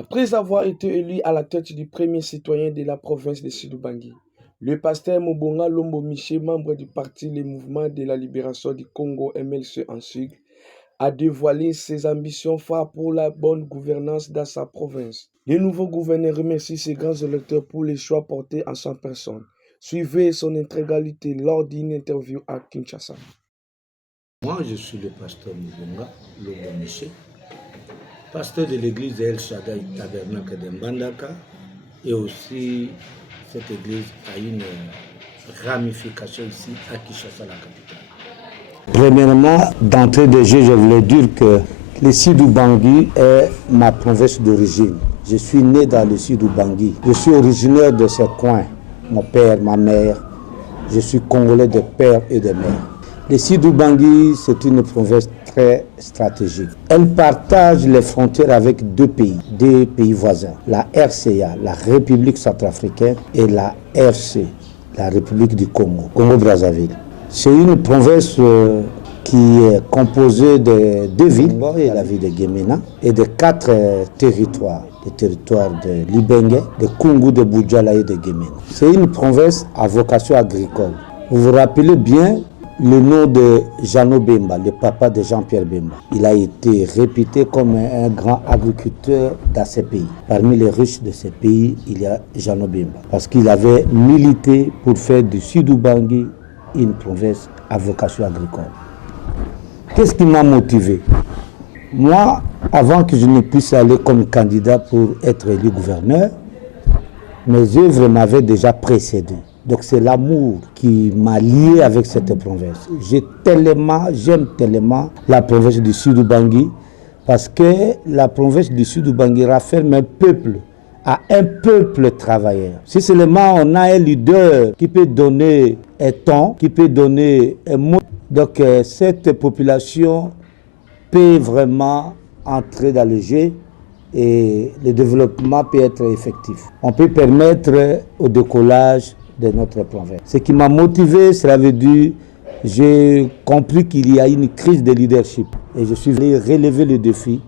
Après avoir été élu à la tête du premier citoyen de la province de Sud-Ubangi, le pasteur Mobonga Lombo Miché, membre du parti Le Mouvement de la Libération du Congo MLC en sigle, a dévoilé ses ambitions phares pour la bonne gouvernance dans sa province. Le nouveau gouverneur remercie ses grands électeurs pour les choix portés en sa personne. Suivez son intégralité lors d'une interview à Kinshasa. Moi, je suis le pasteur Mobonga Lombo Miché, pasteur de l'église El Shaddai Tabernacle de Mbandaka, et aussi cette église a une ramification ici à Kinshasa, la capitale. Premièrement, d'entrée de jeu, je voulais dire que le Sud-Ubangi est ma province d'origine. Je suis né dans le Sud-Ubangi. Je suis originaire de ce coin. Mon père, ma mère. Je suis congolais de père et de mère. Le Sud-Ubangi, c'est une province très stratégique. Elle partage les frontières avec deux pays voisins. La RCA, la République centrafricaine, et la RC, la République du Congo, Congo-Brazzaville. C'est une province qui est composée de deux villes, la ville de Gemena, et de quatre territoires. Les territoires de Libenge, de Kungu, de Boudjala et de Gemena. C'est une province à vocation agricole. Vous vous rappelez bien le nom de Jeannot Bemba, le papa de Jean-Pierre Bemba. Il a été réputé comme un grand agriculteur dans ces pays. Parmi les riches de ces pays, il y a Jeannot Bemba. Parce qu'il avait milité pour faire du Sud-Ubangi une province à vocation agricole. Qu'est-ce qui m'a motivé? Moi, avant que je ne puisse aller comme candidat pour être élu gouverneur, mes œuvres m'avaient déjà précédé. Donc c'est l'amour qui m'a lié avec cette province. J'aime tellement la province du Sud-Ubangi parce que la province du Sud-Ubangi rafferme un peuple à un peuple travailleur. Si seulement on a un leader qui peut donner un ton, qui peut donner un mot, donc cette population peut vraiment entrer dans le jeu et le développement peut être effectif. On peut permettre au décollage de notre province. Ce qui m'a motivé, cela veut dire j'ai compris qu'il y a une crise de leadership et je suis allé relever le défi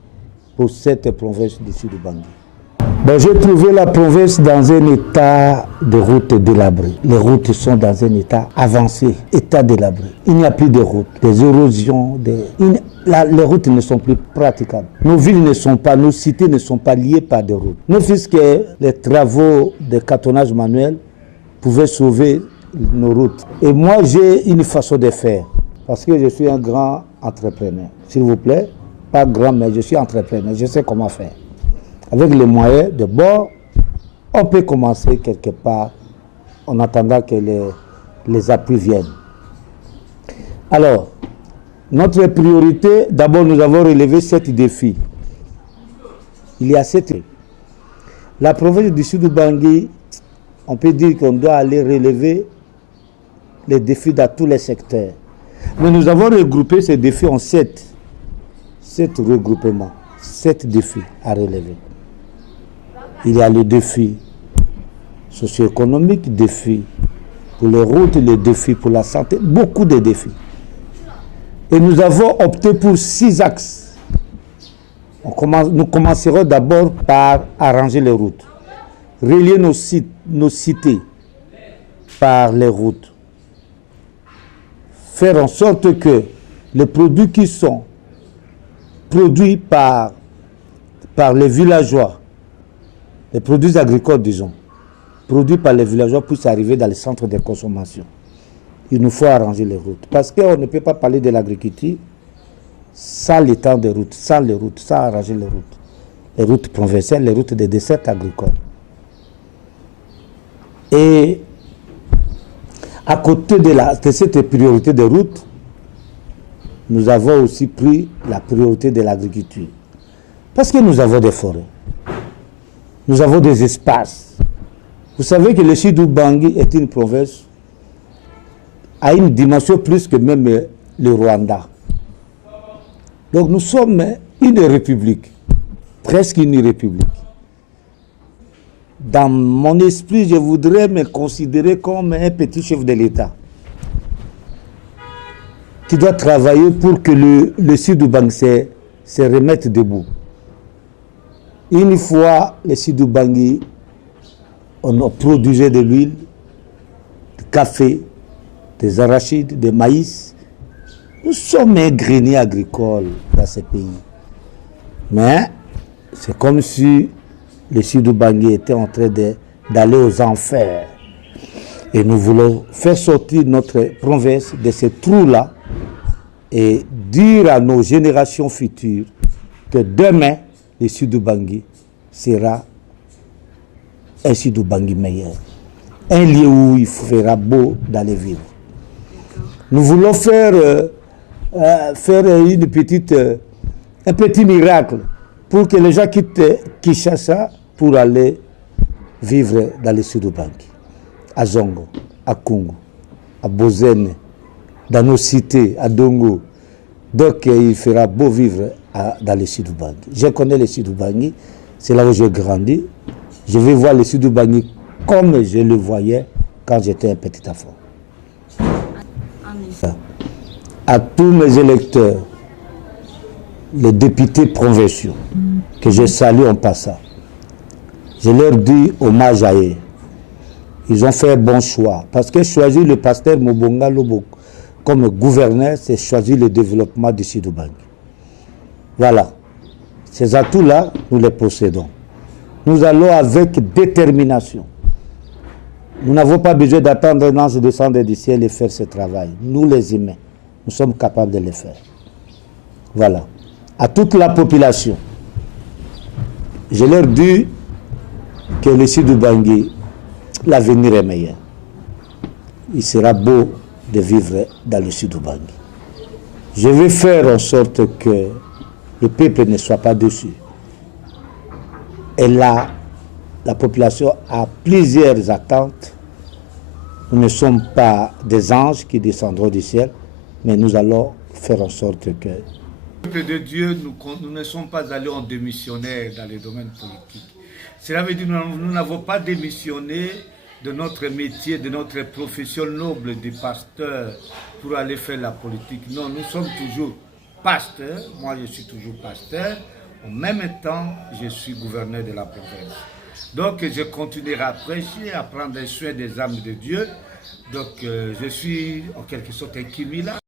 pour cette province du Sud-Ubangi. J'ai trouvé la province dans un état de route délabrée. Les routes sont dans un état avancé, état délabré. Il n'y a plus de routes, des érosions, les routes ne sont plus praticables. Nos villes ne sont pas, nos cités ne sont pas liées par des routes. Ne fût-ce que les travaux de cartonnage manuel pouvaient sauver nos routes. Et moi, j'ai une façon de faire, parce que je suis un grand entrepreneur. S'il vous plaît, pas grand, mais je suis entrepreneur, je sais comment faire. Avec les moyens de bord, on peut commencer quelque part en attendant que les appuis viennent. Alors, notre priorité, d'abord nous avons relevé 7 défis. Il y a 7. La province du Sud-Ubangi, on peut dire qu'on doit aller relever les défis dans tous les secteurs. Mais nous avons regroupé ces défis en 7. 7 regroupements, 7 défis à relever. Il y a le défi socio-économique, défi pour les routes, les défis pour la santé, beaucoup de défis. Et nous avons opté pour 6 axes. Nous commencerons d'abord par arranger les routes, relier nos cités par les routes, faire en sorte que les produits qui sont produits par les villageois, les produits agricoles, disons, produits par les villageois puissent arriver dans les centres de consommation. Il nous faut arranger les routes. Parce qu'on ne peut pas parler de l'agriculture sans l'étang des routes, sans les routes, sans arranger les routes. Les routes provinciales, les routes des dessertes agricoles. Et à côté de cette priorité des routes, nous avons aussi pris la priorité de l'agriculture. Parce que nous avons des forêts. Nous avons des espaces. Vous savez que le Sud-Ubangi est une province à une dimension plus que même le Rwanda. Donc nous sommes une république, presque une république. Dans mon esprit, je voudrais me considérer comme un petit chef de l'État qui doit travailler pour que le Sud-Ubangi se remette debout. Une fois les Sidou Bangui, on produisait de l'huile, du café, des arachides, des maïs. Nous sommes un grenier agricole dans ce pays. Mais c'est comme si les Sidou Bangui étaient en train d'aller aux enfers. Et nous voulons faire sortir notre province de ce trou-là et dire à nos générations futures que demain, le Sidou Bangui sera un Sidou Bangui meilleur. Un lieu où il fera beau d'aller vivre. Nous voulons faire un petit miracle pour que les gens quittent Kinshasa pour aller vivre dans le Sidou Bangui. À Zongo, à Kungu, à Bozene, dans nos cités, à Dongo. Donc il fera beau vivre dans le Sidou Bangui. Je connais le Sidou Bangui, c'est là où j'ai grandi. Je vais voir le Sidou Bangui comme je le voyais quand j'étais un petit enfant. À tous mes électeurs, les députés provinciaux, que je salue en passant, je leur dis hommage à eux. Ils ont fait un bon choix. Parce que choisir le pasteur Mobonga Lobo comme gouverneur, c'est choisir le développement du Sidou Bangui. Voilà. Ces atouts-là, nous les possédons. Nous allons avec détermination. Nous n'avons pas besoin d'attendre un ange descendre du ciel et faire ce travail. Nous, les humains, nous sommes capables de le faire. Voilà. À toute la population, je leur dis que le Sidou Bangui, l'avenir est meilleur. Il sera beau de vivre dans le Sidou Bangui. Je vais faire en sorte que le peuple ne soit pas déçu. Et là, la population a plusieurs attentes. Nous ne sommes pas des anges qui descendront du ciel, mais nous allons faire en sorte que... Le peuple de Dieu, nous ne sommes pas allés en démissionnaire dans les domaines politiques. Cela veut dire que nous n'avons pas démissionné de notre métier, de notre profession noble de pasteur pour aller faire la politique. Non, nous sommes toujours pasteurs. Moi, je suis toujours pasteur. En même temps, je suis gouverneur de la province. Donc, je continuerai à prêcher, à prendre soin des âmes de Dieu. Donc, je suis en quelque sorte un Kimila.